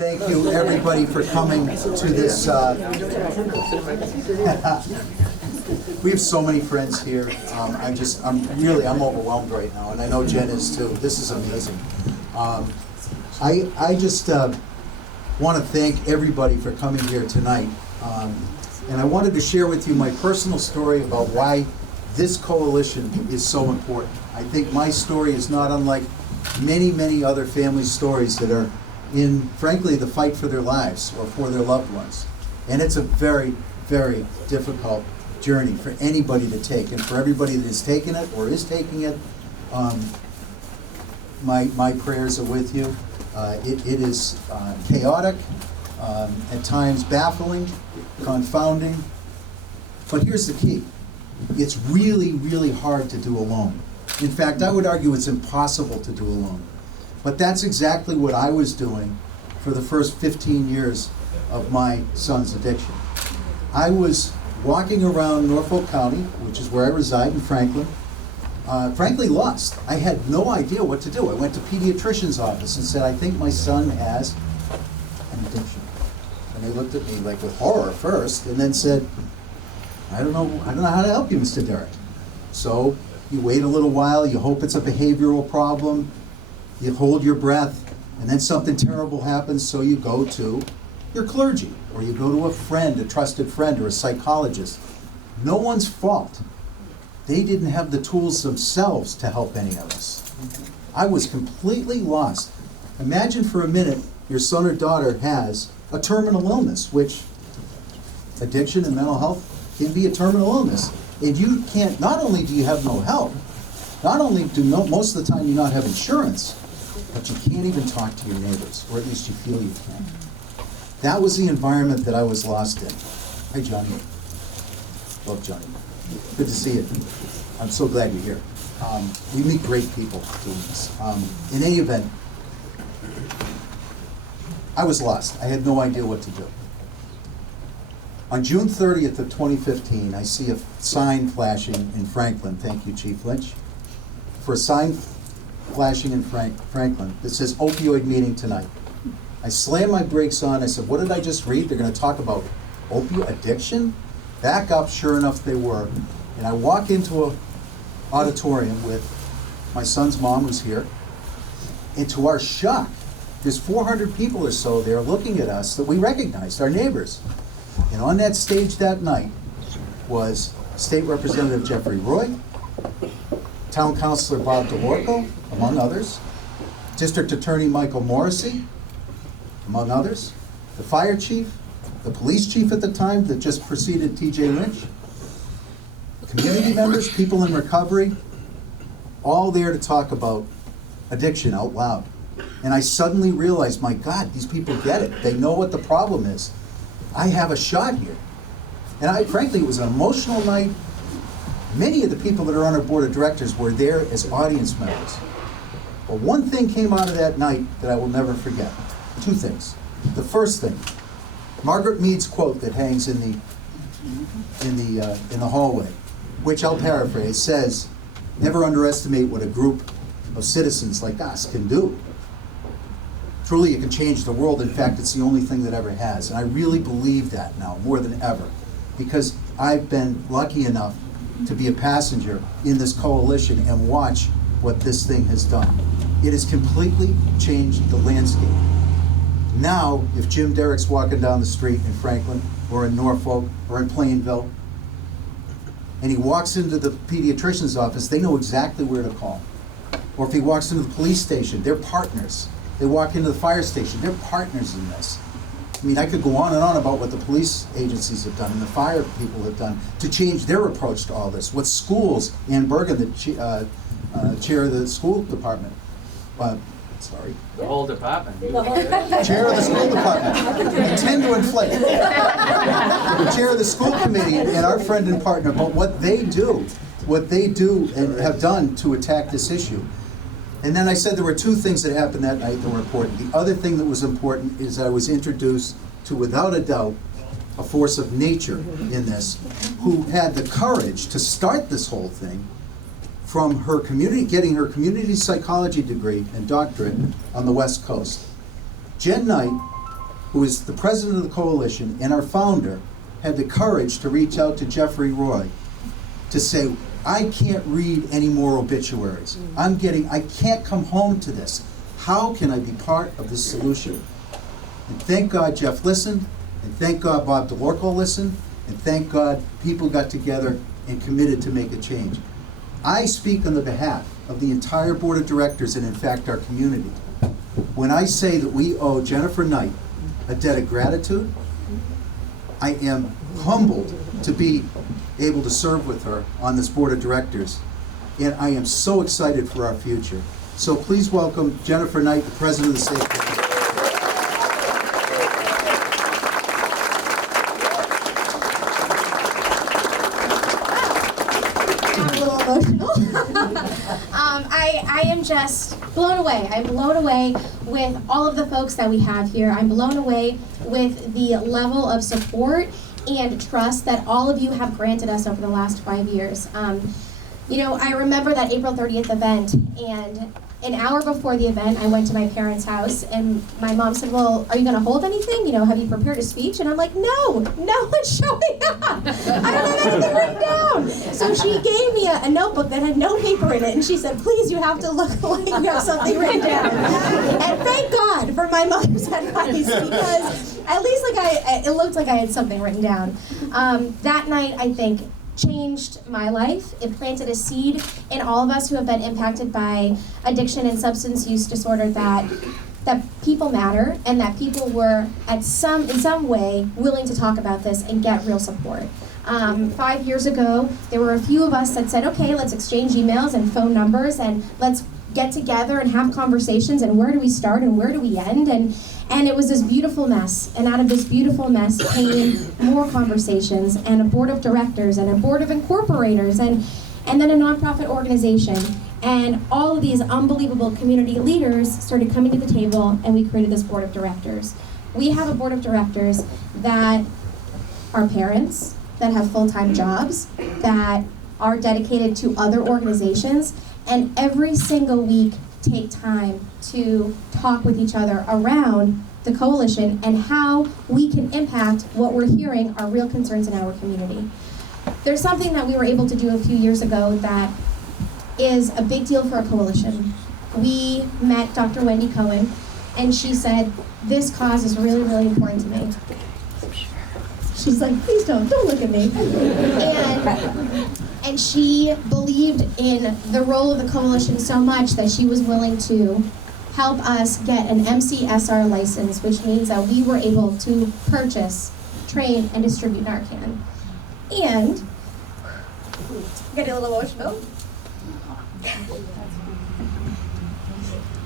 Thank you, everybody, for coming to this. We have so many friends here. I'm overwhelmed right now, and I know Jen is too. This is amazing. I just want to thank everybody for coming here tonight. And I wanted to share with you my personal story about why this coalition is so important. I think my story is not unlike many, many other family stories that are in, frankly, the fight for their lives or for their loved ones. And it's a very, very difficult journey for anybody to take. And for everybody that has taken it or is taking it, my prayers are with you. It is chaotic, at times baffling, confounding. But here's the key. It's really, really hard to do alone. In fact, I would argue it's impossible to do alone. But that's exactly what I was doing for the first 15 years of my son's addiction. I was walking around Norfolk County, which is where I reside in Franklin, frankly lost. I had no idea what to do. I went to pediatrician's office and said, I think my son has an addiction. And they looked at me like with horror first and then said, I don't know how to help you, Mr. Derrick. So you wait a little while, you hope it's a behavioral problem, you hold your breath, and then something terrible happens, so you go to your clergy, or you go to a friend, a trusted friend, or a psychologist. No one's fault. They didn't have the tools themselves to help any of us. I was completely lost. Imagine for a minute your son or daughter has a terminal illness, which addiction and mental health can be a terminal illness. And you can't, not only do you have no help, not only do most of the time you not have insurance, but you can't even talk to your neighbors, or at least you feel you can't. That was the environment that I was lost in. Hi, Johnny. Love Johnny. Good to see you. I'm so glad you're here. We meet great people doing this. In any event, I was lost. I had no idea what to do. On June 30th of 2015, I see a sign flashing in Franklin. Thank you, Chief Lynch. For a sign flashing in Franklin that says opioid meeting tonight. I slammed my brakes on. I said, what did I just read? They're going to talk about opioid addiction? Back up, sure enough they were. And I walk into an auditorium with my son's mom, who's here. And to our shock, there's 400 people or so there looking at us that we recognized, our neighbors. And on that stage that night was State Representative Jeffrey Roy, Town Councilor Bob DeLorco, among others, District Attorney Michael Morrissey, among others, the fire chief, the police chief at the time that just preceded T.J. Lynch, community members, people in recovery, all there to talk about addiction out loud. And I suddenly realized, my God, these people get it. They know what the problem is. I have a shot here. And frankly, it was an emotional night. Many of the people that are on our board of directors were there as audience members. But one thing came out of that night that I will never forget. Two things. The first thing, Margaret Mead's quote that hangs in the hallway, which I'll paraphrase, says, "Never underestimate what a group of citizens like us can do. Truly, it can change the world. In fact, it's the only thing that ever has." And I really believe that now, more than ever, because I've been lucky enough to be a passenger in this coalition and watch what this thing has done. It has completely changed the landscape. Now, if Jim Derrick's walking down the street in Franklin, or in Norfolk, or in Plainville, and he walks into the pediatrician's office, they know exactly where to call. Or if he walks into the police station, they're partners. They walk into the fire station, they're partners in this. I mean, I could go on and on about what the police agencies have done and the fire people have done to change their approach to all this. What schools, Ann Bergin, the chair of the school department, the whole department. Chair of the school department. I tend to inflate. The chair of the school committee and our friend and partner, but what they do and have done to attack this issue. And then I said there were two things that happened that night that were important. The other thing that was important is I was introduced to, without a doubt, a force of nature in this, who had the courage to start this whole thing from her community, getting her community psychology degree and doctorate on the West Coast. Jen Knight who is the president of the coalition and our founder, had the courage to reach out to Jeffrey Roy to say, I can't read any more obituaries. I can't come home to this. How can I be part of this solution? And thank God Jeff listened, and thank God Bob DeLorco listened, and thank God people got together and committed to make a change. I speak on the behalf of the entire board of directors and in fact our community when I say that we owe Jennifer Knight a debt of gratitude. I am humbled to be able to serve with her on this board of directors, and I am so excited for our future. So please welcome Jennifer Knight, the president of the Safe Coalition. I am just blown away. I'm blown away with all of the folks that we have here. I'm blown away with the level of support and trust that all of you have granted us over the last 5 years. You know, I remember that April 30th event, and an hour before the event, I went to my parents' house, and my mom said, well, are you going to hold anything? You know, have you prepared a speech? And I'm like, no one's showing up. I don't have anything written down. So she gave me a notebook that had no paper in it, and she said, please, you have to look like you have something written down. And thank God for my mother's advice, because at least it looked like I had something written down. That night, I think, changed my life. It planted a seed in all of us who have been impacted by addiction and substance use disorder that people matter, and that people were in some way willing to talk about this and get real support. 5 years ago, there were a few of us that said, okay, let's exchange emails and phone numbers, and let's get together and have conversations, and where do we start and where do we end? And it was this beautiful mess, and out of this beautiful mess came more conversations, and a board of directors, and a board of incorporators, and then a nonprofit organization. And all of these unbelievable community leaders started coming to the table, and we created this board of directors. We have a board of directors that are parents, that have full-time jobs, that are dedicated to other organizations, and every single week take time to talk with each other around the coalition and how we can impact what we're hearing are real concerns in our community. There's something that we were able to do a few years ago that is a big deal for a coalition. We met Dr. Wendy Cohen, and she said, this cause is really, really important to me. She's like, please don't look at me. And she believed in the role of the coalition so much that she was willing to help us get an MCSR license, which means that we were able to purchase, train, and distribute Narcan. And, getting a little emotional.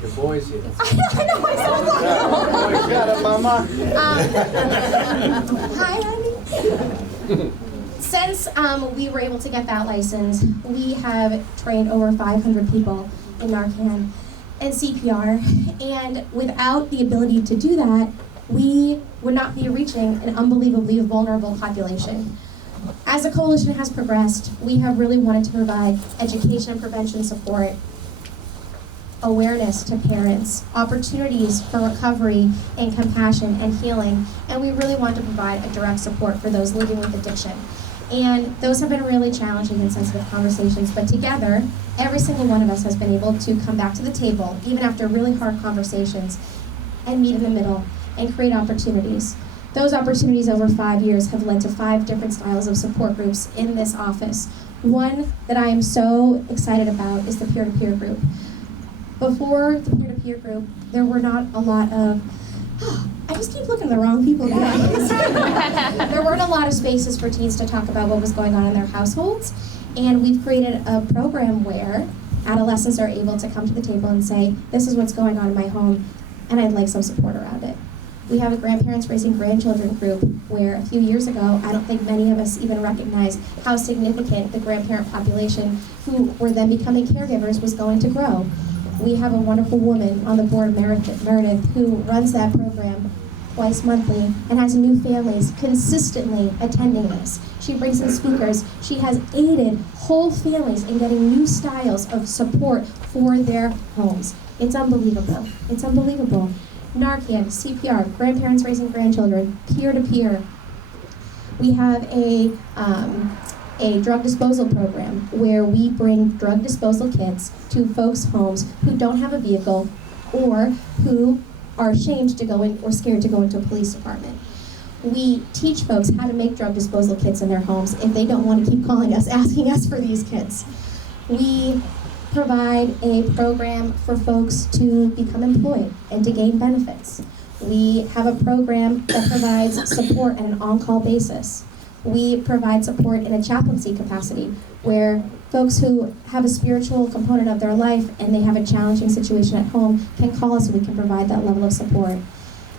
Your boy's here. I know, I sound like Shut up, mama. Hi, honey. Since we were able to get that license, we have trained over 500 people in Narcan and CPR, and without the ability to do that, we would not be reaching an unbelievably vulnerable population. As the coalition has progressed, we have really wanted to provide education and prevention support, awareness to parents, opportunities for recovery and compassion and healing, and we really want to provide a direct support for those living with addiction. And those have been really challenging and sensitive conversations, but together, every single one of us has been able to come back to the table, even after really hard conversations, and meet in the middle and create opportunities. Those opportunities over 5 years have led to 5 different styles of support groups in this office. One that I am so excited about is the peer-to-peer group. Before the peer-to-peer group, there were not a lot of, I just keep looking at the wrong people, guys. There weren't a lot of spaces for teens to talk about what was going on in their households, and we've created a program where adolescents are able to come to the table and say, this is what's going on in my home, and I'd like some support around it. We have a grandparents raising grandchildren group where a few years ago, I don't think many of us even recognized how significant the grandparent population who were then becoming caregivers was going to grow. We have a wonderful woman on the board, Meredith, who runs that program twice monthly and has new families consistently attending this. She brings in speakers. She has aided whole families in getting new styles of support for their homes. It's unbelievable. It's unbelievable. Narcan, CPR, grandparents raising grandchildren, peer-to-peer. We have a drug disposal program where we bring drug disposal kits to folks' homes who don't have a vehicle or who are ashamed to go in or scared to go into a police department. We teach folks how to make drug disposal kits in their homes if they don't want to keep calling us, asking us for these kits. We provide a program for folks to become employed and to gain benefits. We have a program that provides support on an on-call basis. We provide support in a chaplaincy capacity where folks who have a spiritual component of their life and they have a challenging situation at home can call us and we can provide that level of support.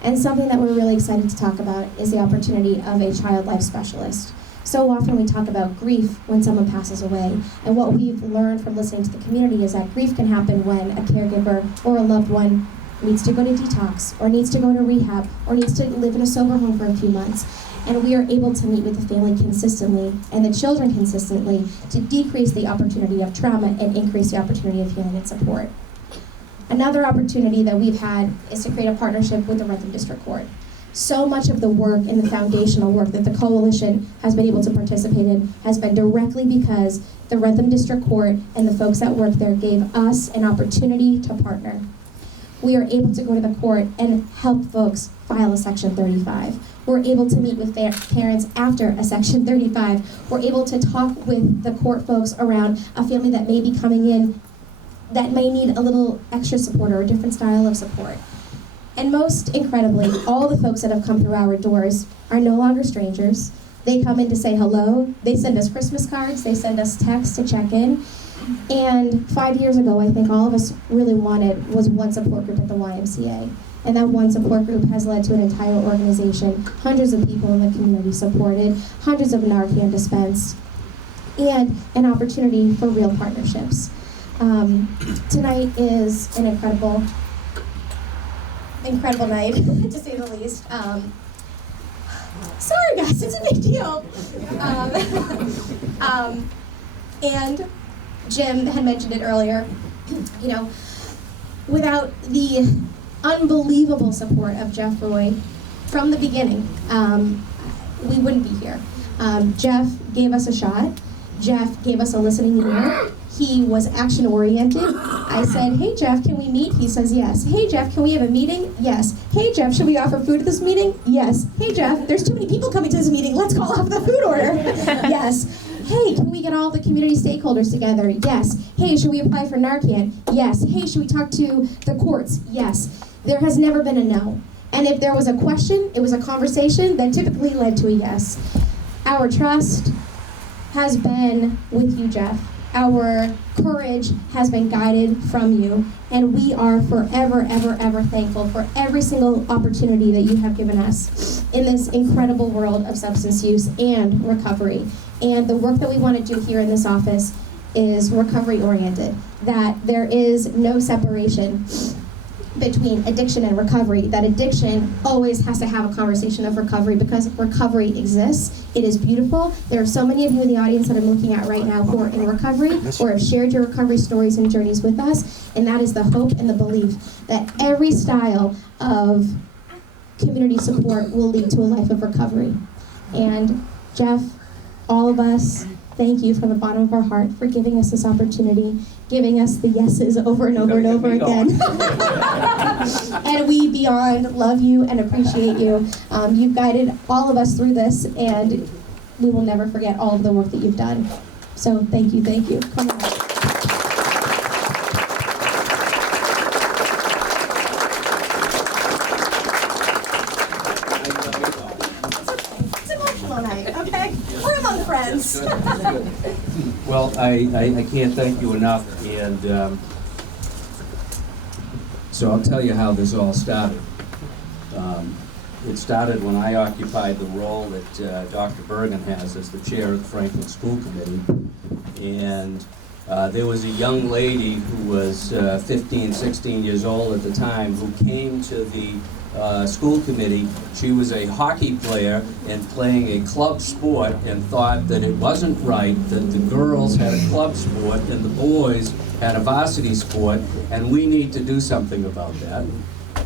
And something that we're really excited to talk about is the opportunity of a child life specialist. So often we talk about grief when someone passes away, and what we've learned from listening to the community is that grief can happen when a caregiver or a loved one needs to go to detox, or needs to go to rehab, or needs to live in a sober home for a few months. And we are able to meet with the family consistently and the children consistently to decrease the opportunity of trauma and increase the opportunity of healing and support. Another opportunity that we've had is to create a partnership with the Rentham District Court. So much of the work and the foundational work that the coalition has been able to participate in has been directly because the Rentham District Court and the folks that work there gave us an opportunity to partner. We are able to go to the court and help folks file a Section 35. We're able to meet with their parents after a Section 35. We're able to talk with the court folks around a family that may be coming in that may need a little extra support or a different style of support. And most incredibly, all the folks that have come through our doors are no longer strangers. They come in to say hello, they send us Christmas cards, they send us texts to check in. And 5 years ago, I think all of us really wanted was one support group at the YMCA. And that one support group has led to an entire organization, hundreds of people in the community supported, hundreds of Narcan dispensed, and an opportunity for real partnerships. Tonight is an incredible night, to say the least. Sorry guys, it's a big deal. And Jim had mentioned it earlier, you know, without the unbelievable support of Jeff Roy from the beginning, we wouldn't be here. Jeff gave us a shot. Jeff gave us a listening ear. He was action-oriented. I said, hey, Jeff, can we meet? He says, yes. Hey, Jeff, can we have a meeting? Yes. Hey, Jeff, should we offer food at this meeting? Yes. Hey, Jeff, there's too many people coming to this meeting. Let's call off the food order. Yes. Hey, can we get all the community stakeholders together? Yes. Hey, should we apply for Narcan? Yes. Hey, should we talk to the courts? Yes. There has never been a no. And if there was a question, it was a conversation that typically led to a yes. Our trust has been with you, Jeff. Our courage has been guided from you, and we are forever, ever, ever thankful for every single opportunity that you have given us in this incredible world of substance use and recovery. And the work that we want to do here in this office is recovery-oriented, that there is no separation between addiction and recovery, that addiction always has to have a conversation of recovery because recovery exists. It is beautiful. There are so many of you in the audience that I'm looking at right now who are in recovery or have shared your recovery stories and journeys with us, and that is the hope and the belief that every style of community support will lead to a life of recovery. And Jeff, all of us, thank you from the bottom of our heart for giving us this opportunity, giving us the yeses over and over and over again. And we beyond love you and appreciate you. You've guided all of us through this, and we will never forget all of the work that you've done. So thank you, thank you. Come on. It's an emotional night, okay? We're among friends. Well, I can't thank you enough, and so I'll tell you how this all started. It started when I occupied the role that Dr. Bergin has as the chair of the Franklin School Committee, and there was a young lady who was 15, 16 years old at the time who came to the school committee. She was a hockey player and playing a club sport and thought that it wasn't right that the girls had a club sport and the boys had a varsity sport, and we need to do something about that.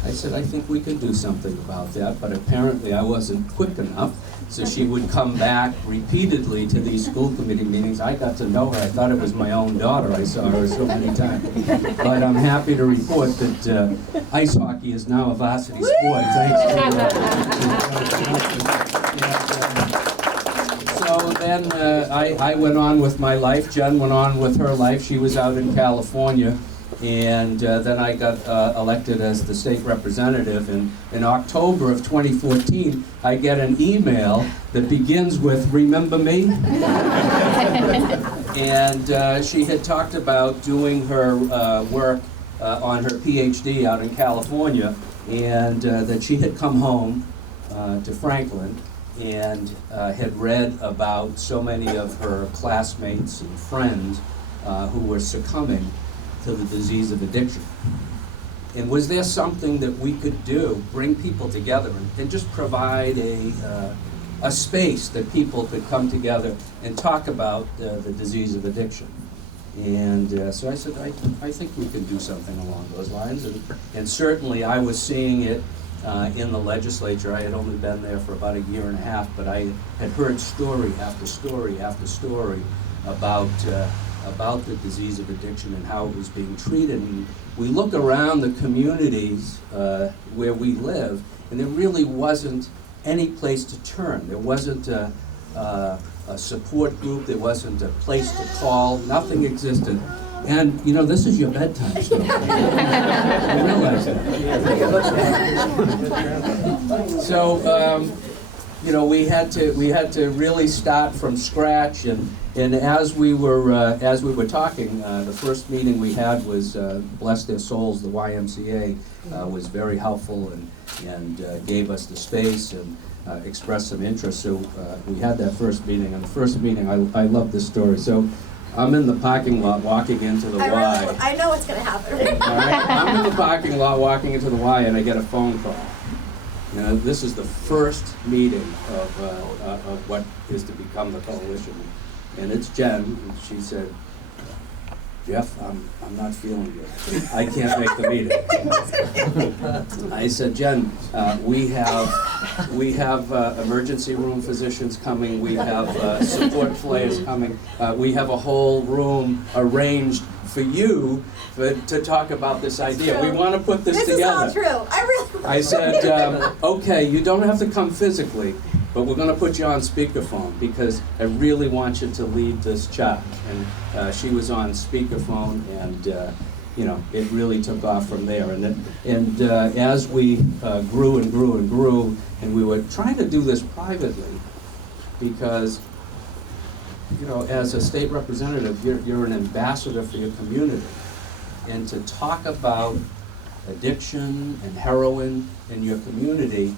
I said, I think we could do something about that, but apparently I wasn't quick enough. So she would come back repeatedly to these school committee meetings. I got to know her. I thought it was my own daughter. I saw her so many times. But I'm happy to report that ice hockey is now a varsity sport, thanks to so then I went on with my life. Jen went on with her life. She was out in California. And then I got elected as the state representative. And in October of 2014, I get an email that begins with, "Remember me?" And she had talked about doing her work on her PhD out in California, and that she had come home to Franklin and had read about so many of her classmates and friends who were succumbing to the disease of addiction. And was there something that we could do, bring people together and just provide a space that people could come together and talk about the disease of addiction? And so I said, I think we can do something along those lines. And certainly I was seeing it in the legislature. I had only been there for about a year and a half, but I had heard story after story after story about the disease of addiction and how it was being treated. And we look around the communities where we live, and there really wasn't any place to turn. There wasn't a support group. There wasn't a place to call. Nothing existed. And, you know, this is your bedtime story. You realize that. So, you know, we had to really start from scratch, and as we were talking, the first meeting we had was, bless their souls, the YMCA was very helpful and gave us the space and expressed some interest. So we had that first meeting, and the first meeting, I love this story. So I'm in the parking lot walking into the Y. I know what's going to happen. All right? I'm in the parking lot walking into the Y, and I get a phone call. You know, this is the first meeting of what is to become the coalition. And it's Jen, and she said, "Jeff, I'm not feeling good. I can't make the meeting." I said, "Jen, we have emergency room physicians coming. We have support players coming. We have a whole room arranged for you to talk about this idea. We want to put this together." This is all true. I said, "Okay, you don't have to come physically, but we're going to put you on speakerphone because I really want you to lead this charge." And she was on speakerphone, and you know, it really took off from there. And as we grew and grew and grew, and we were trying to do this privately, because you know, as a state representative, you're an ambassador for your community, and to talk about addiction and heroin in your community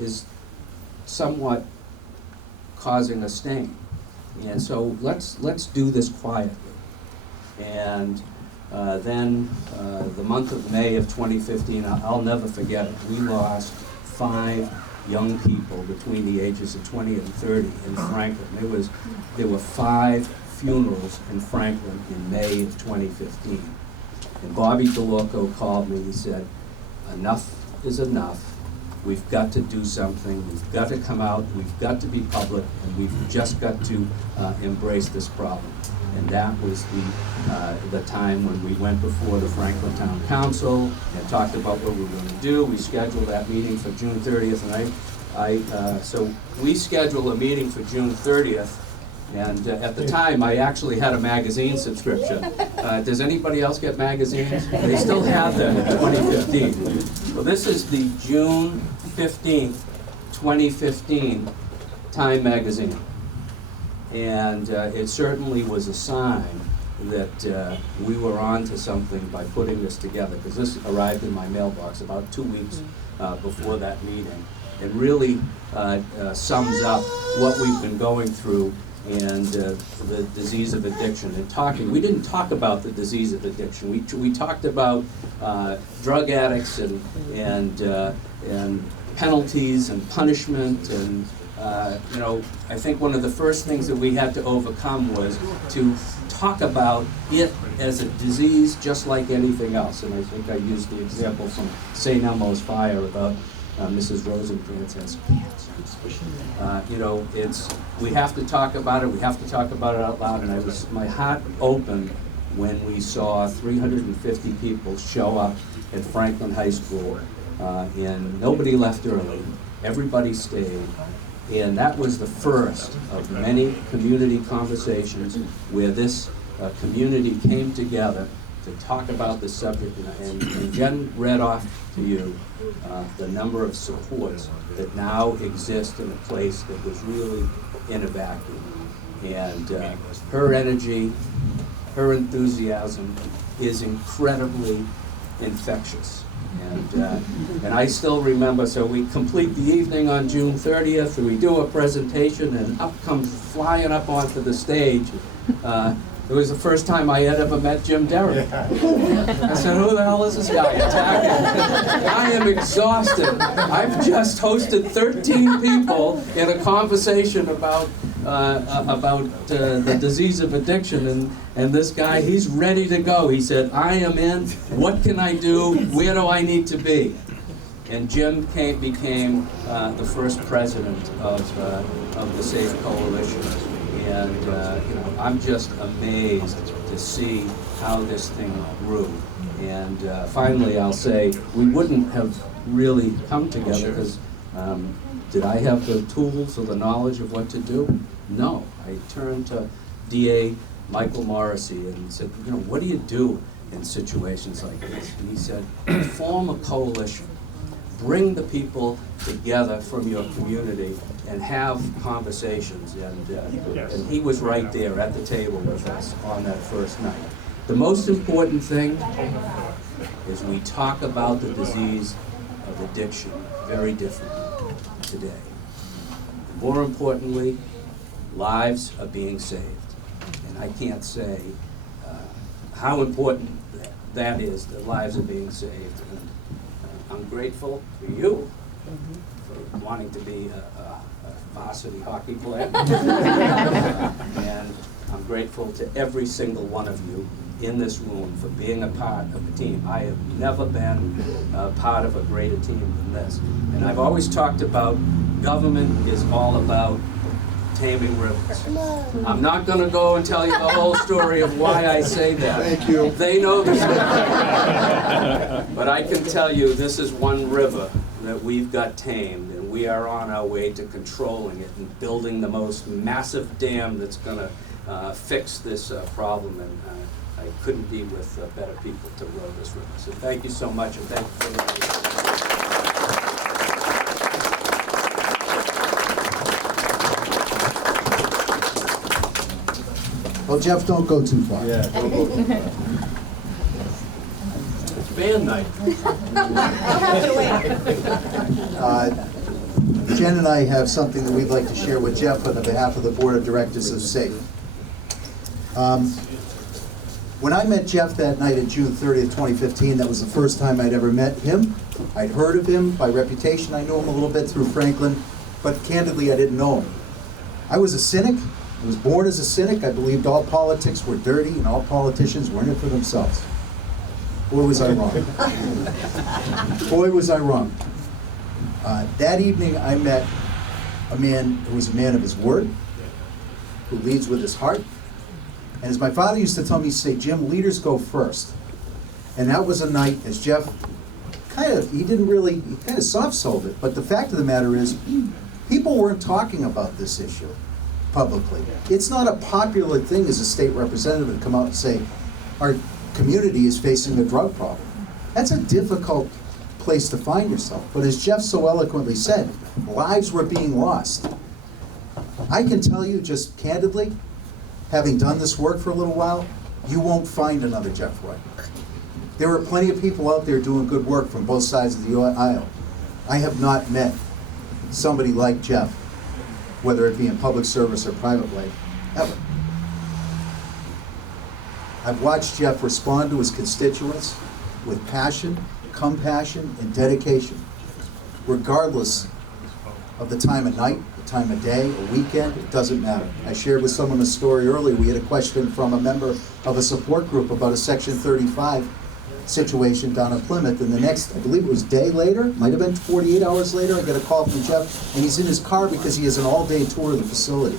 is somewhat causing a stain. And so let's do this quietly. And then the month of May of 2015, I'll never forget it. We lost 5 young people between the ages of 20 and 30 in Franklin. There were 5 funerals in Franklin in May of 2015. And Bobby DeLorco called me. He said, "Enough is enough. We've got to do something. We've got to come out. We've got to be public, and we've just got to embrace this problem." And that was the time when we went before the Franklin Town Council and talked about what we were going to do. We scheduled that meeting for June 30th, and so we scheduled a meeting for June 30th. And at the time, I actually had a magazine subscription. Does anybody else get magazines? They still have them in 2015. Well, this is the June 15th, 2015 Time magazine. And it certainly was a sign that we were on to something by putting this together, because this arrived in my mailbox about 2 weeks before that meeting. It really sums up what we've been going through and the disease of addiction. And we didn't talk about the disease of addiction. We talked about drug addicts and penalties and punishment, and you know, I think one of the first things that we had to overcome was to talk about it as a disease just like anything else. And I think I used the example from St. Elmo's fire about Mrs. Rosencrantz has cancer. You know, we have to talk about it, we have to talk about it out loud, and my heart opened when we saw 350 people show up at Franklin High School, and nobody left early, everybody stayed. And that was the first of many community conversations where this community came together to talk about the subject. And Jen read off to you the number of supports that now exist in a place that was really in a vacuum. And her energy, her enthusiasm is incredibly infectious. And I still remember, so we complete the evening on June 30th, and we do a presentation, and up comes flying up onto the stage. It was the first time I had ever met Jim Derrick. I said, who the hell is this guy attacking? I am exhausted. I've just hosted 13 people in a conversation about the disease of addiction, and this guy, he's ready to go. He said, I am in. What can I do? Where do I need to be? And Jim became the first president of the SAFE Coalition. And you know, I'm just amazed to see how this thing grew. And finally, I'll say, we wouldn't have really come together because did I have the tools or the knowledge of what to do? No. I turned to DA Michael Morrissey and said, you know, what do you do in situations like this? And he said, form a coalition. Bring the people together from your community and have conversations. And he was right there at the table with us on that first night. The most important thing is we talk about the disease of addiction very differently today. More importantly, lives are being saved. And I can't say how important that is, that lives are being saved. And I'm grateful for you for wanting to be a varsity hockey player. And I'm grateful to every single one of you in this room for being a part of a team. I have never been a part of a greater team than this. And I've always talked about government is all about taming rivers. I'm not going to go and tell you the whole story of why I say that. Thank you. They know the story. But I can tell you this is one river that we've got tamed, and we are on our way to controlling it and building the most massive dam that's going to fix this problem. And I couldn't be with better people to row this river. So thank you so much, and thank you for the Well, Jeff, don't go too far. Yeah, don't go too far. It's band night. I'll have to wait. Jen and I have something that we'd like to share with Jeff on behalf of the Board of Directors of SAFE. When I met Jeff that night at June 30th, 2015, that was the first time I'd ever met him. I'd heard of him by reputation. I knew him a little bit through Franklin, but candidly, I didn't know him. I was a cynic. I was born as a cynic. I believed all politics were dirty and all politicians were in it for themselves. Boy, was I wrong. Boy, was I wrong. That evening, I met a man who was a man of his word, who leads with his heart. And as my father used to tell me, he'd say, Jim, leaders go first. And that was a night, as Jeff he kind of soft-sold it. But the fact of the matter is, people weren't talking about this issue publicly. It's not a popular thing as a state representative to come out and say, our community is facing a drug problem. That's a difficult place to find yourself. But as Jeff so eloquently said, lives were being lost. I can tell you just candidly, having done this work for a little while, you won't find another Jeff Roy. There are plenty of people out there doing good work from both sides of the aisle. I have not met somebody like Jeff, whether it be in public service or private life, ever. I've watched Jeff respond to his constituents with passion, compassion, and dedication, regardless of the time of night, the time of day, a weekend, it doesn't matter. I shared with someone a story earlier. We had a question from a member of a support group about a Section 35 situation down in Plymouth, and the next, I believe it was day later, might have been 48 hours later, I get a call from Jeff, and he's in his car because he has an all-day tour of the facility,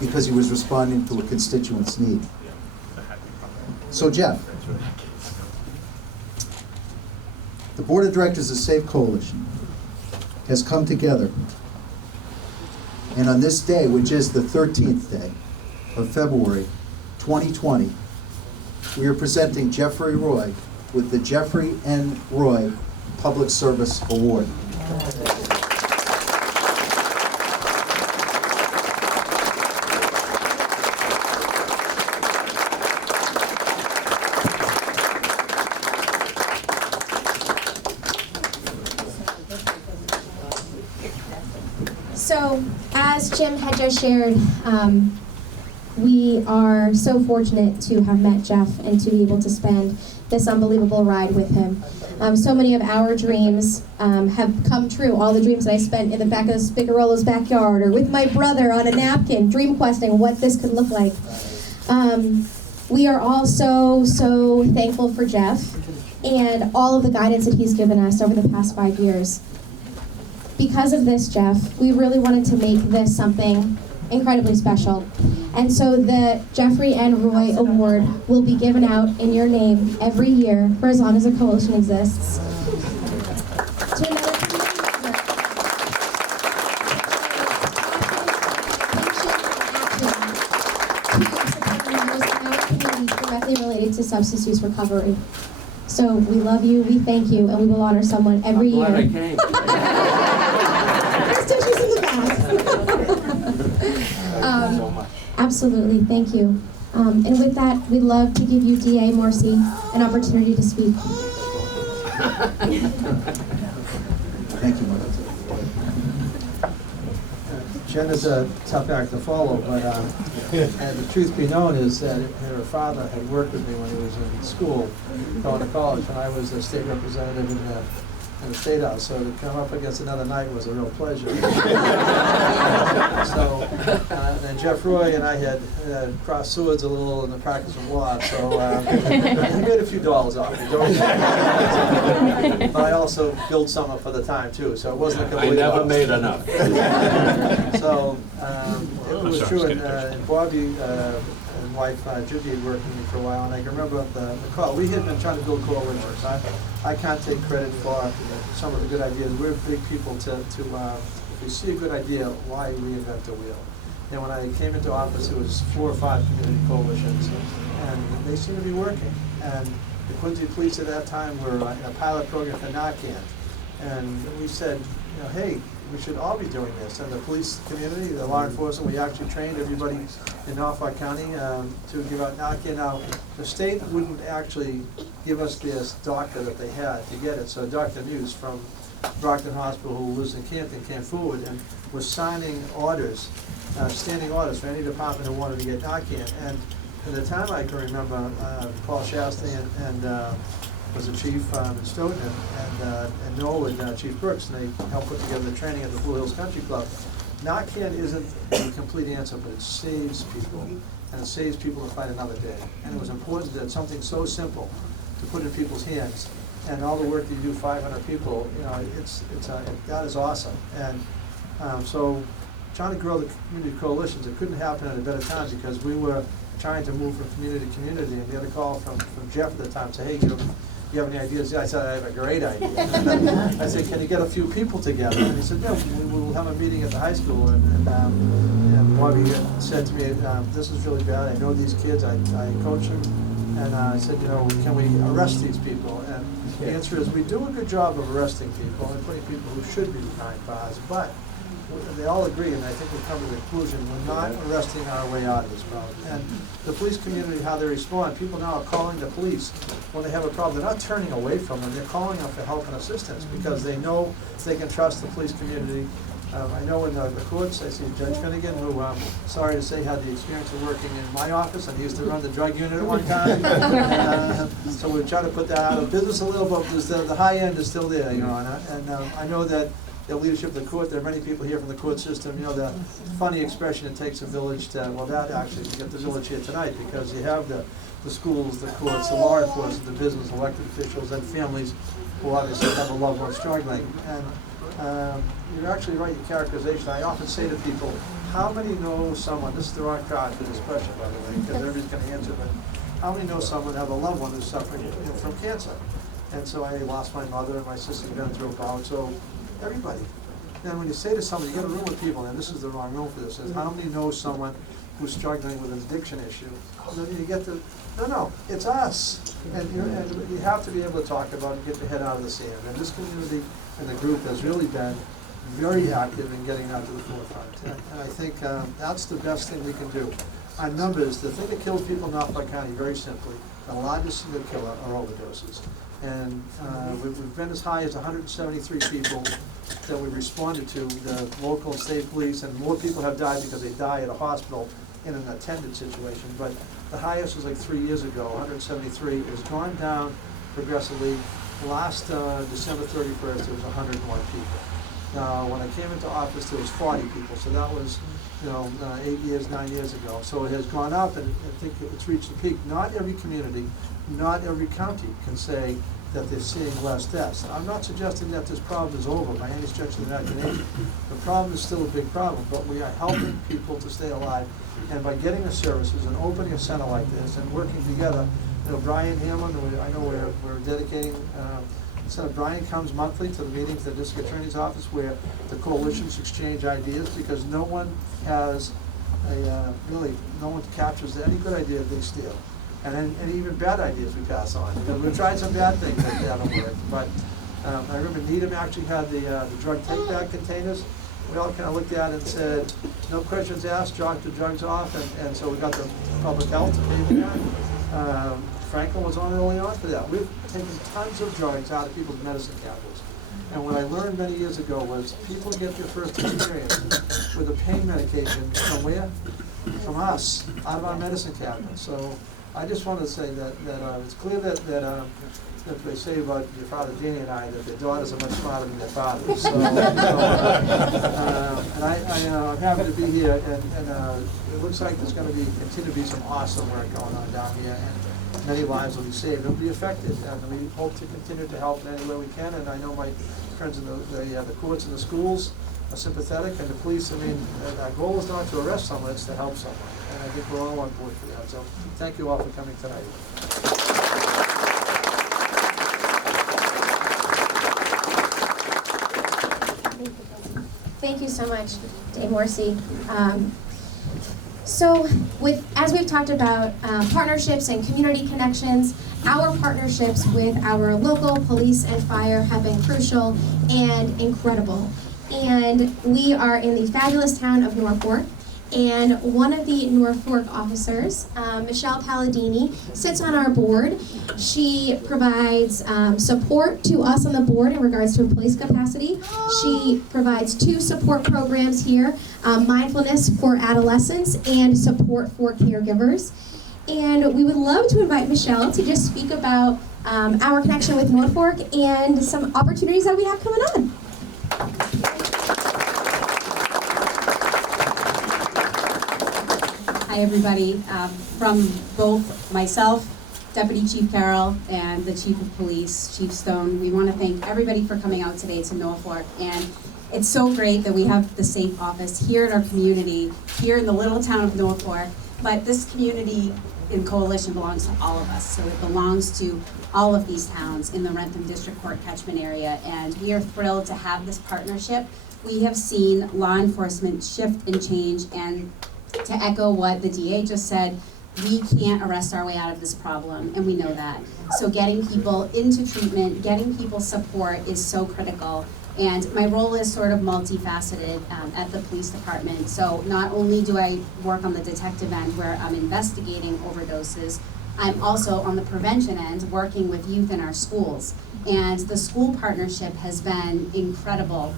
because he was responding to a constituent's need. So Jeff, the Board of Directors of Safe Coalition has come together, and on this day, which is the 13th day of February 2020, we are presenting Jeffrey Roy with the Jeffrey N. Roy Public Service Award. So, as Jim had just shared, we are so fortunate to have met Jeff and to be able to spend this unbelievable ride with him. So many of our dreams have come true. All the dreams that I spent in the back of Spigarolo's backyard or with my brother on a napkin, dream questing what this could look like. We are all so thankful for Jeff and all of the guidance that he's given us over the past 5 years. Because of this, Jeff, we really wanted to make this something incredibly special. And so the Jeffrey N. Roy Award will be given out in your name every year for as long as the coalition exists. To another community member. To support members in our community directly related to substance use recovery. So we love you, we thank you, and we will honor someone every year. I'm glad I came. There's tissues in the back. Absolutely, thank you. And with that, we'd love to give you, DA Morrissey, an opportunity to speak. Thank you, Mother. Jen is a tough act to follow, but and the truth be known is that her father had worked with me when he was in school, going to college, when I was a state representative in the State House. So to come up against another night was a real pleasure. So then Jeff Roy and I had crossed swords a little in the practice of law, so he made a few dollars off me. But I also billed some up for the time too, so it wasn't a complete I never loss. made enough. So it was true, and Bobby and wife Judy had worked with me for a while, and I can remember the call. We had been trying to build coalitions. I can't take credit for some of the good ideas. We're big people to if we see a good idea, why reinvent the wheel? And when I came into office, it was 4 or 5 community coalitions, and they seem to be working. And the Quincy Police at that time were in a pilot program for Narcan, and we said, you know, hey, we should all be doing this. And the police community, the law enforcement, we actually trained everybody in Norfolk County to give out Narcan. Now, the state wouldn't actually give us this doctor that they had to get it. So Dr. Muse from Brockton Hospital, who lives in Canton, came forward and was signing orders, standing orders for any department who wanted to get Narcan. And at the time, I can remember Paul Shasta and was the chief in Stoughton, and Noel and Chief Brooks, and they helped put together the training at the Blue Hills Country Club. Narcan isn't a complete answer, but it saves people, and it saves people to fight another day. And it was important that something so simple to put in people's hands, and all the work that you do, 500 people, you know, that is awesome. And so trying to grow the community coalitions, it couldn't happen at a better time because we were trying to move from community to community, and we had a call from Jeff at the time, say, hey, you have any ideas? I said, I have a great idea. I said, can you get a few people together? And he said, yeah, we'll have a meeting at the high school. And Bobby said to me, this is really bad. I know these kids. I coach them. And I said, you know, can we arrest these people? And the answer is we do a good job of arresting people and putting people who should be behind bars. But they all agree, and I think we've come to the conclusion, we're not arresting our way out of this problem. And the police community, how they respond, people now are calling the police when they have a problem. They're not turning away from them, they're calling them for help and assistance because they know they can trust the police community. I know in the courts, I see Judge Finnegan, who, sorry to say, had the experience of working in my office, and he used to run the drug unit at one time. So we're trying to put that out of business a little, but the high end is still there, you know. And I know that their leadership of the court. There are many people here from the court system. You know, the funny expression, it takes a village to, well, that actually, you get the village here tonight because you have the schools, the courts, the law enforcement, the business, elected officials, and families who obviously have a loved one struggling. And you're actually right, your characterization. I often say to people, how many know someone, this is the wrong card for this question, by the way, because everybody's going to answer, but how many know someone have a loved one who's suffering from cancer? And so I lost my mother and my sister's been through a bout, so everybody. And when you say to somebody, you get a room with people, and this is the wrong room for this, is how many know someone who's struggling with an addiction issue? And then you get to, no, it's us. And you have to be able to talk about it and get your head out of the sand. And this community and the group has really been very active in getting out to the forefront. And I think that's the best thing we can do. On numbers, the thing that kills people in Norfolk County, very simply, the largest single killer are overdoses. And we've been as high as 173 people that we responded to, the local and state police, and more people have died because they die at a hospital in an attended situation. But the highest was like 3 years ago, 173. It has gone down progressively. Last December 31st, there was 101 people. Now, when I came into office, there was 40 people, so that was, 9 years ago. So it has gone up, and I think it's reached the peak. Not every community, not every county can say that they're seeing less deaths. I'm not suggesting that this problem is over by any stretch of the imagination. The problem is still a big problem, but we are helping people to stay alive. And by getting the services and opening a center like this and working together, Brian Hamlin, I know we're dedicating, Senator Brian comes monthly to the meetings at the district attorney's office where the coalitions exchange ideas, because no one has no one captures any good idea they steal. And even bad ideas we pass on. Because we've tried some bad things that haven't worked. But I remember Needham actually had the drug take-back containers. We all kind of looked at it and said, no questions asked, drop the drugs off, and so we got the public health to pay for that. Franklin was on early on for that. We've taken tons of drugs out of people's medicine cabinets. And what I learned many years ago was people get their first experience with a pain medication from where? From us, out of our medicine cabinet. So I just wanted to say that it's clear that they say about your father Danny and I that their daughters are much smarter than their fathers. So, and I'm happy to be here, and it looks like there's going to continue to be some awesome work going on down here, and many lives will be saved. They'll be affected, and we hope to continue to help in any way we can. And I know my friends in the courts and the schools are sympathetic, and the police. I mean, our goal is not to arrest someone; it's to help someone, and I think we're all on board for that. So, thank you all for coming tonight. Thank you so much, Dave Morrissey. So, as we've talked about partnerships and community connections, our partnerships with our local police and fire have been crucial and incredible. And we are in the fabulous town of Norfolk, and one of the Norfolk officers, Michele Paladini, sits on our board. She provides support to us on the board in regards to police capacity. She provides 2 support programs here, mindfulness for adolescents and support for caregivers. And we would love to invite Michele to just speak about our connection with Norfolk and some opportunities that we have coming on. Hi, everybody. From both myself, Deputy Chief Carroll, and the Chief of Police, Chief Stone, we want to thank everybody for coming out today to Norfolk. And it's so great that we have the SAFE office here in our community, here in the little town of Norfolk. But this community in coalition belongs to all of us. So it belongs to all of these towns in the Rentham District Court catchment area. And we are thrilled to have this partnership. We have seen law enforcement shift and change, and to echo what the DA just said, we can't arrest our way out of this problem, and we know that. So getting people into treatment, getting people support is so critical. And my role is sort of multifaceted at the police department. So not only do I work on the detective end where I'm investigating overdoses, I'm also on the prevention end working with youth in our schools. And the school partnership has been incredible.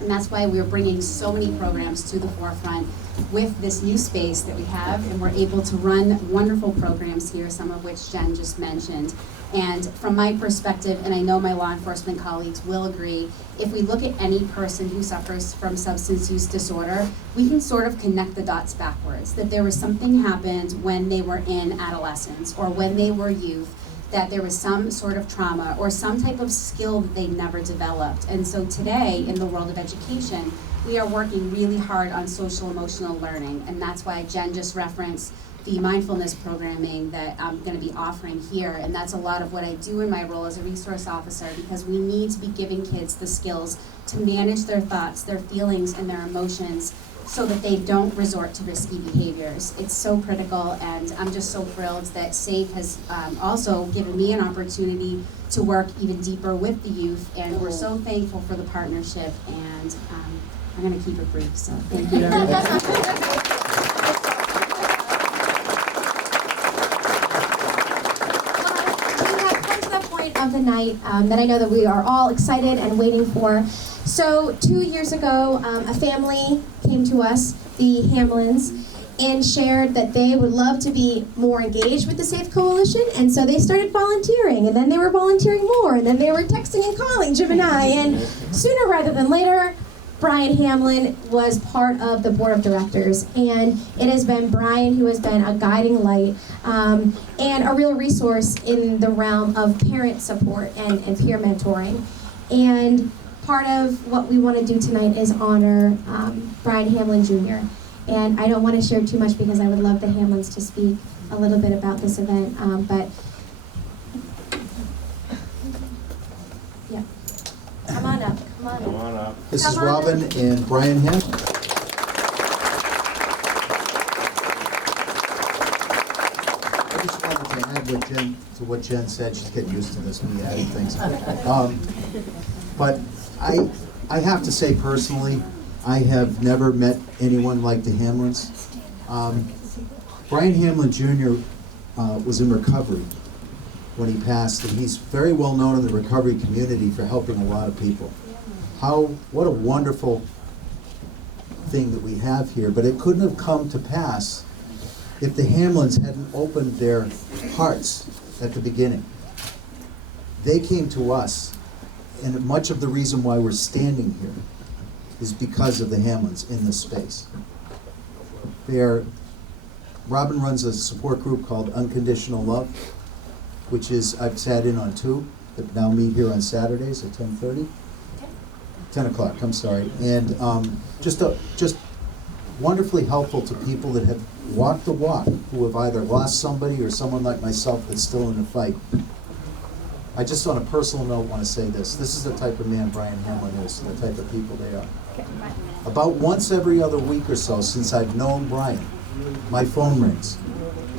And that's why we're bringing so many programs to the forefront with this new space that we have, and we're able to run wonderful programs here, some of which Jen just mentioned. And from my perspective, and I know my law enforcement colleagues will agree, if we look at any person who suffers from substance use disorder, we can sort of connect the dots backwards, that there was something happened when they were in adolescence or when they were youth, that there was some sort of trauma or some type of skill that they never developed. And so today, in the world of education, we are working really hard on social emotional learning, and that's why Jen just referenced the mindfulness programming that I'm going to be offering here, and that's a lot of what I do in my role as a resource officer, because we need to be giving kids the skills to manage their thoughts, their feelings, and their emotions so that they don't resort to risky behaviors. It's so critical, and I'm just so thrilled that SAFE has also given me an opportunity to work even deeper with the youth, and we're so thankful for the partnership, and I'm going to keep it brief, so thank you everybody. Of the night that I know that we are all excited and waiting for. So 2 years ago, a family came to us, the Hamlins, and shared that they would love to be more engaged with the SAFE Coalition, and so they started volunteering, and then they were volunteering more, and then they were texting and calling Jim and I, and sooner rather than later, Brian Hamlin was part of the board of directors, and it has been Brian who has been a guiding light and a real resource in the realm of parent support and peer mentoring. And part of what we want to do tonight is honor Bergin Hamlin Jr. And I don't want to share too much because I would love the Hamlins to speak a little bit about this event, but yeah, come on up. Come on up. This is Robin and Brian Henesys. I just wanted to add what Jen said. She's getting used to this, me adding things. But I have to say personally, I have never met anyone like the Hamlins. Bergin Hamlin Jr. Was in recovery when he passed, and he's very well known in the recovery community for helping a lot of people. What a wonderful thing that we have here, but it couldn't have come to pass if the Hamlins hadn't opened their hearts at the beginning. They came to us, and much of the reason why we're standing here is because of the Hamlins in this space. Robin runs a support group called Unconditional Love, which is, I've sat in on 2, that now meet here on Saturdays at 10:30. 10 o'clock, I'm sorry. And just wonderfully helpful to people that have walked the walk, who have either lost somebody or someone like myself that's still in the fight. I just on a personal note want to say this. This is the type of man Bergin Hamlin is, the type of people they are. About once every other week or so since I've known Brian, my phone rings.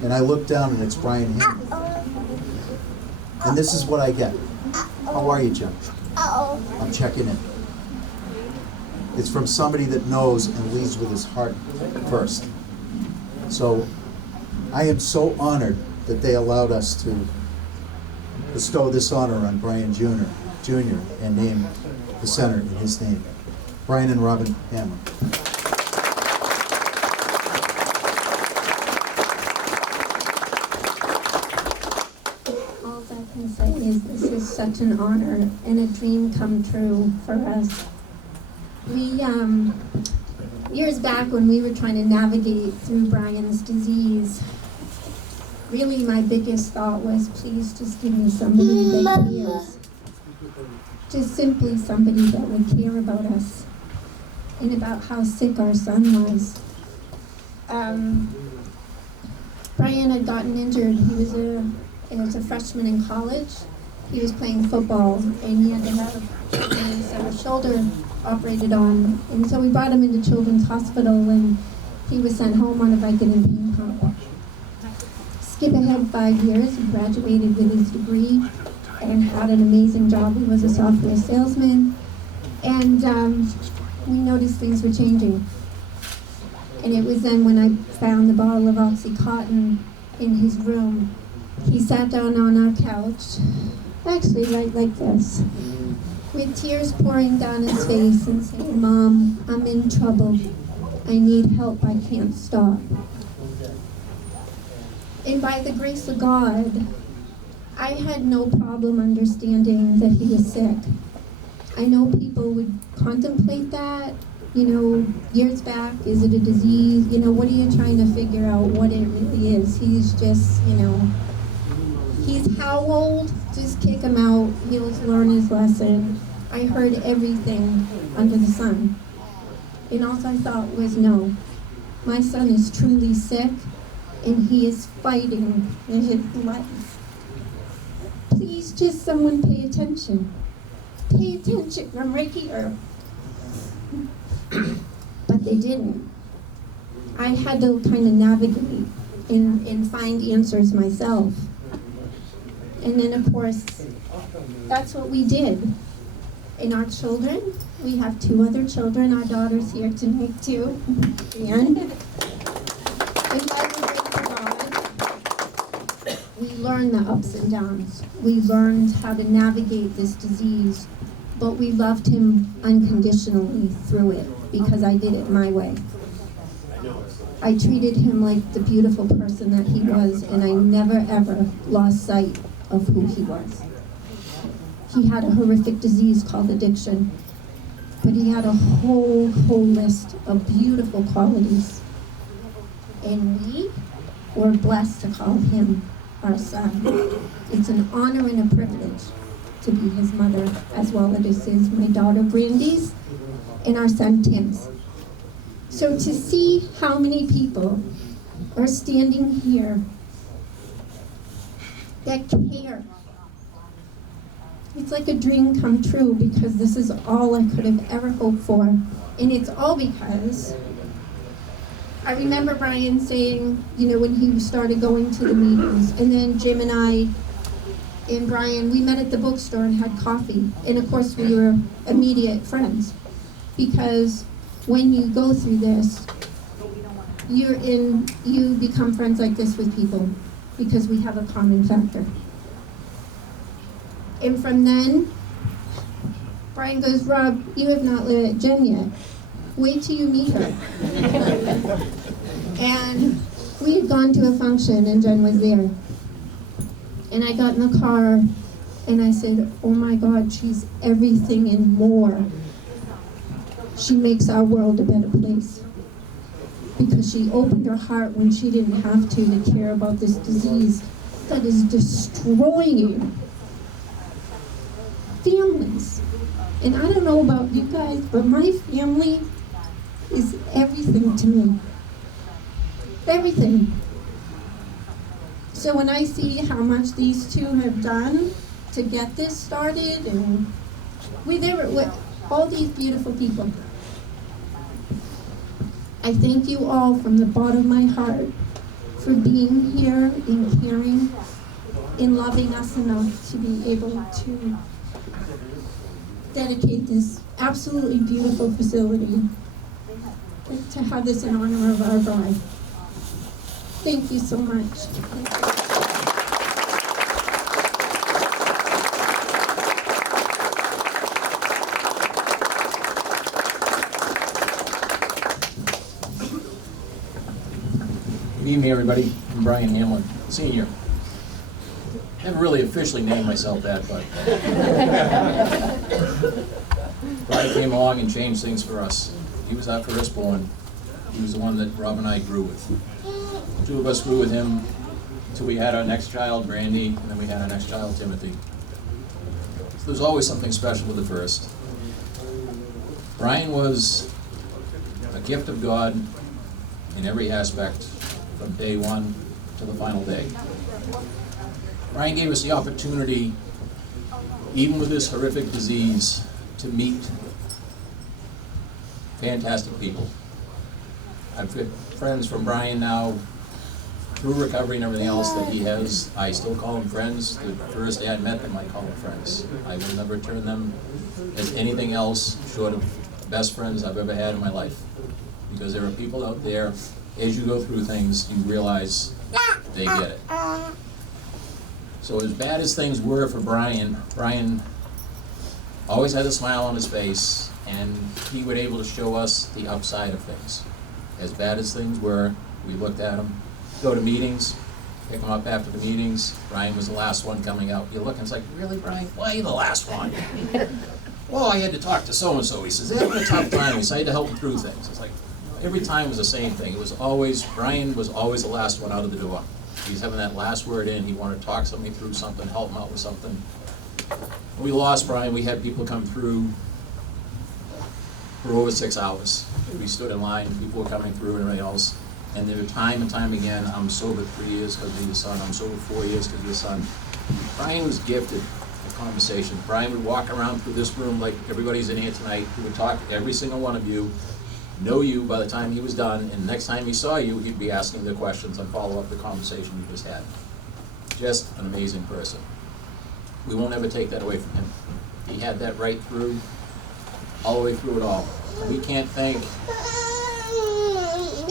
And I look down and it's Bergin Hamlin. And this is what I get. How are you, Jim? I'm checking in. It's from somebody that knows and leads with his heart first. So I am so honored that they allowed us to bestow this honor on Bergin Jr. and name the center in his name. Brian and Robin Hamlin. All I can say is this is such an honor and a dream come true for us. We, years back when we were trying to navigate through Brian's disease, really my biggest thought was, please just give me somebody that cares. Just simply somebody that would care about us and about how sick our son was. Brian had gotten injured. He was a freshman in college. He was playing football and he had to have his shoulder operated on, and so we brought him into Children's Hospital and he was sent home on a Vicodin pain pump. Skip ahead 5 years, he graduated with his degree and had an amazing job. He was a software salesman, and we noticed things were changing. And it was then when I found the bottle of OxyContin in his room. He sat down on our couch, actually right like this, with tears pouring down his face and saying, "Mom, I'm in trouble. I need help. I can't stop." And by the grace of God, I had no problem understanding that he was sick. I know people would contemplate that, you know, years back, is it a disease? You know, what are you trying to figure out what it really is? He's just, you know, he's how old? Just kick him out, he'll learn his lesson. I heard everything under the sun. And all I thought was, no, my son is truly sick and he is fighting in his life. Please just someone pay attention. Pay attention, I'm right here. But they didn't. I had to kind of navigate and find answers myself. And then of course, that's what we did. And our children, we have 2 other children, our daughter's here tonight too. And by the grace of God, we learned the ups and downs. We learned how to navigate this disease, but we loved him unconditionally through it because I did it my way. I treated him like the beautiful person that he was, and I never ever lost sight of who he was. He had a horrific disease called addiction, but he had a whole list of beautiful qualities. And we were blessed to call him our son. It's an honor and a privilege to be his mother, as well as is my daughter Brandy's and our son Tim's. So to see how many people are standing here that care, it's like a dream come true, because this is all I could have ever hoped for. And it's all because I remember Brian saying, you know, when he started going to the meetings, and then Jim and I and Brian, we met at the bookstore and had coffee. And of course we were immediate friends, because when you go through this, you become friends like this with people, because we have a common factor. And from then, Brian goes, Rob, you have not met Jen yet. Wait till you meet her. And we had gone to a function and Jen was there. And I got in the car and I said, oh my God, she's everything and more. She makes our world a better place. Because she opened her heart when she didn't have to care about this disease that is destroying families. And I don't know about you guys, but my family is everything to me. Everything. So when I see how much these two have done to get this started, and they were with all these beautiful people, I thank you all from the bottom of my heart for being here and caring and loving us enough to be able to dedicate this absolutely beautiful facility to have this in honor of our bride. Thank you so much. Good evening, everybody. I'm Bergin Hamlin, Sr. Never really officially named myself that, but Brian came along and changed things for us. He was our firstborn. He was the one that Rob and I grew with. The 2 of us grew with him until we had our next child, Brandy, and then we had our next child, Timothy. So there's always something special with the first. Brian was a gift of God in every aspect, from day one to the final day. Brian gave us the opportunity, even with this horrific disease, to meet fantastic people. I've got friends from Brian now, through recovery and everything else that he has. I still call them friends. The first day I met them, I call them friends. I will never turn them as anything else short of best friends I've ever had in my life. Because there are people out there, as you go through things, you realize they get it. So as bad as things were for Brian, Brian always had a smile on his face, and he was able to show us the upside of things. As bad as things were, we looked at them, go to meetings, pick them up after the meetings. Brian was the last one coming out. You look and it's like, really, Brian? Why are you the last one? Well, I had to talk to so-and-so. He says, they're having a tough time. He said, I had to help them through things. It's like, every time was the same thing. It was always, Brian was always the last one out of the door. He's having that last word in. He wanted to talk somebody through something, help him out with something. When we lost Brian, we had people come through for over 6 hours. We stood in line, people were coming through and everything else. And there were time and time again, I'm sober 3 years because of your son, I'm sober 4 years because of your son. Brian was gifted with conversation. Brian would walk around through this room like everybody's in here tonight. He would talk to every single one of you, know you by the time he was done, and next time he saw you, he'd be asking the questions and follow up the conversation you just had. Just an amazing person. We won't ever take that away from him. He had that right through, all the way through it all. We can't thank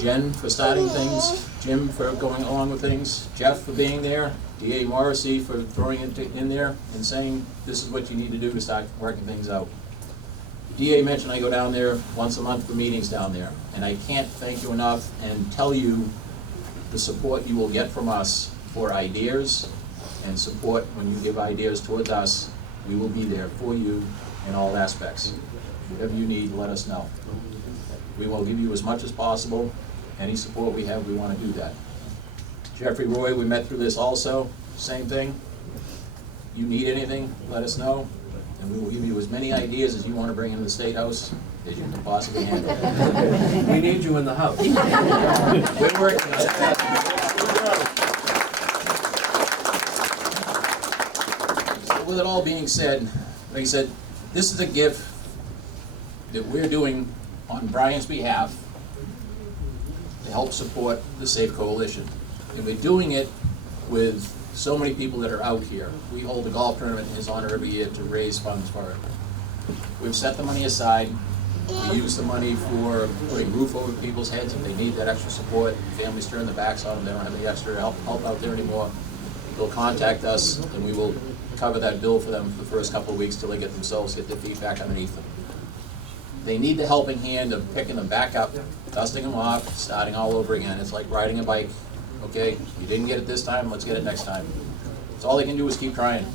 Jen for starting things, Jim for going along with things, Jeff for being there, D.A. Morrissey for throwing it in there and saying, this is what you need to do to start working things out. DA mentioned I go down there once a month for meetings down there, and I can't thank you enough and tell you the support you will get from us for ideas and support when you give ideas towards us. We will be there for you in all aspects. Whatever you need, let us know. We will give you as much as possible. Any support we have, we want to do that. Jeffrey Roy, we met through this also, same thing. You need anything, let us know. And we will give you as many ideas as you want to bring into the State House as you can possibly handle. We need you in the House. We're working on it. So with it all being said, like I said, this is a gift that we're doing on Brian's behalf to help support the Safe Coalition. And we're doing it with so many people that are out here. We hold a golf tournament in his honor every year to raise funds for it. We've set the money aside. We use the money for putting roof over people's heads if they need that extra support. Families turn their backs on them, they don't have any extra help out there anymore. They'll contact us and we will cover that bill for them for the first couple of weeks till they get their feet back underneath them. They need the helping hand of picking them back up, dusting them off, starting all over again. It's like riding a bike. Okay, you didn't get it this time, let's get it next time. So all they can do is keep trying.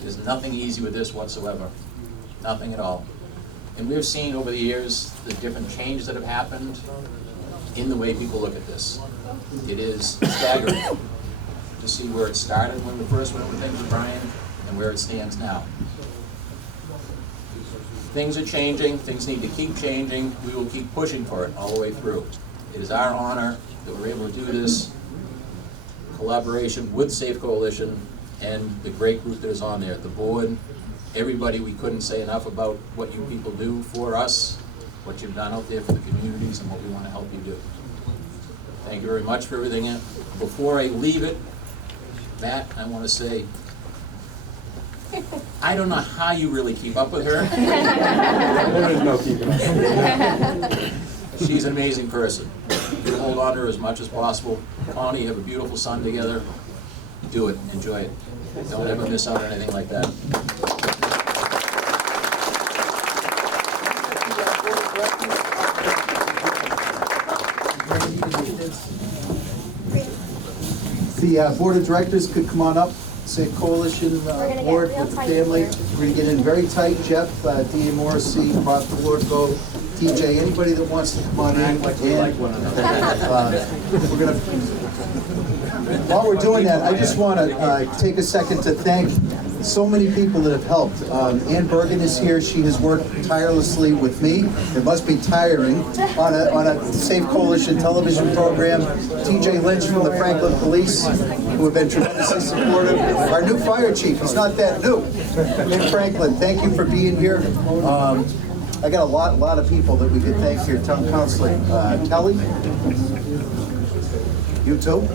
There's nothing easy with this whatsoever. Nothing at all. And we've seen over the years the different changes that have happened in the way people look at this. It is staggering to see where it started when we first went over things with Brian and where it stands now. Things are changing, things need to keep changing. We will keep pushing for it all the way through. It is our honor that we're able to do this in collaboration with Safe Coalition and the great group that is on there, the board, everybody. We couldn't say enough about what you people do for us, what you've done out there for the communities, and what we want to help you do. Thank you very much for everything. Before I leave it, Matt, I want to say, I don't know how you really keep up with her. There is no keeping up. She's an amazing person. You hold on to her as much as possible. Connie, you have a beautiful son together. Do it, enjoy it. Don't ever miss out on anything like that. The Board of Directors could come on up. Safe Coalition board with the family. We're going to get in very tight. Jeff, D.A. Morrissey, Bob DeLorco, TJ, anybody that wants to come on in. Like we like one another. We're going to. While we're doing that, I just want to take a second to thank so many people that have helped. Ann Bergin is here. She has worked tirelessly with me. It must be tiring on a Safe Coalition television program. TJ Lynch from the Franklin Police, who have been tremendously supportive. Our new fire chief, he's not that new, in Franklin. Thank you for being here. I got a lot of people that we could thank here. Town Councilor Kelly, you too.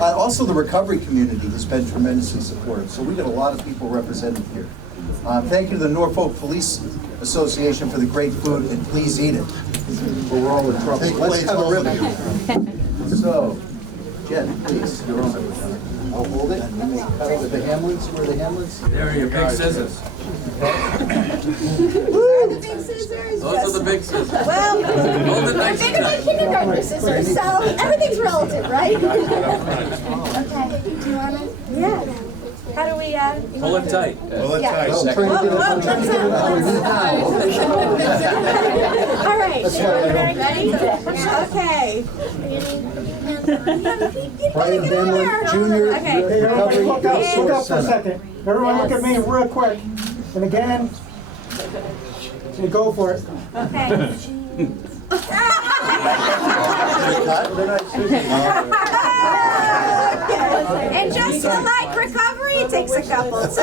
Also, the recovery community has been tremendously supportive. So we got a lot of people represented here. Thank you to the Norfolk Police Association for the great food, and please eat it. Or we're all in trouble. Let's have a rip. So, Jen, please, you're on it. I'll hold it. And you may cut it with the Hamlins. Where are the Hamlins? There are your big scissors. Woo! the big scissors? Those are the big scissors. Well, Hold it they're nice bigger and than tight. kindergartner scissors, so everything's relative, right? Okay, do you wanna? Yeah. How do we, Pull it tight. Pull it Yeah. tight. Whoa, whoa, all right, ready? Okay. Brian Hamlin Jr. Okay. Recovery Look up Resource for a Center. second. Everyone look at me real quick. And again, you go for it. Okay. And just like recovery, it takes a couple times.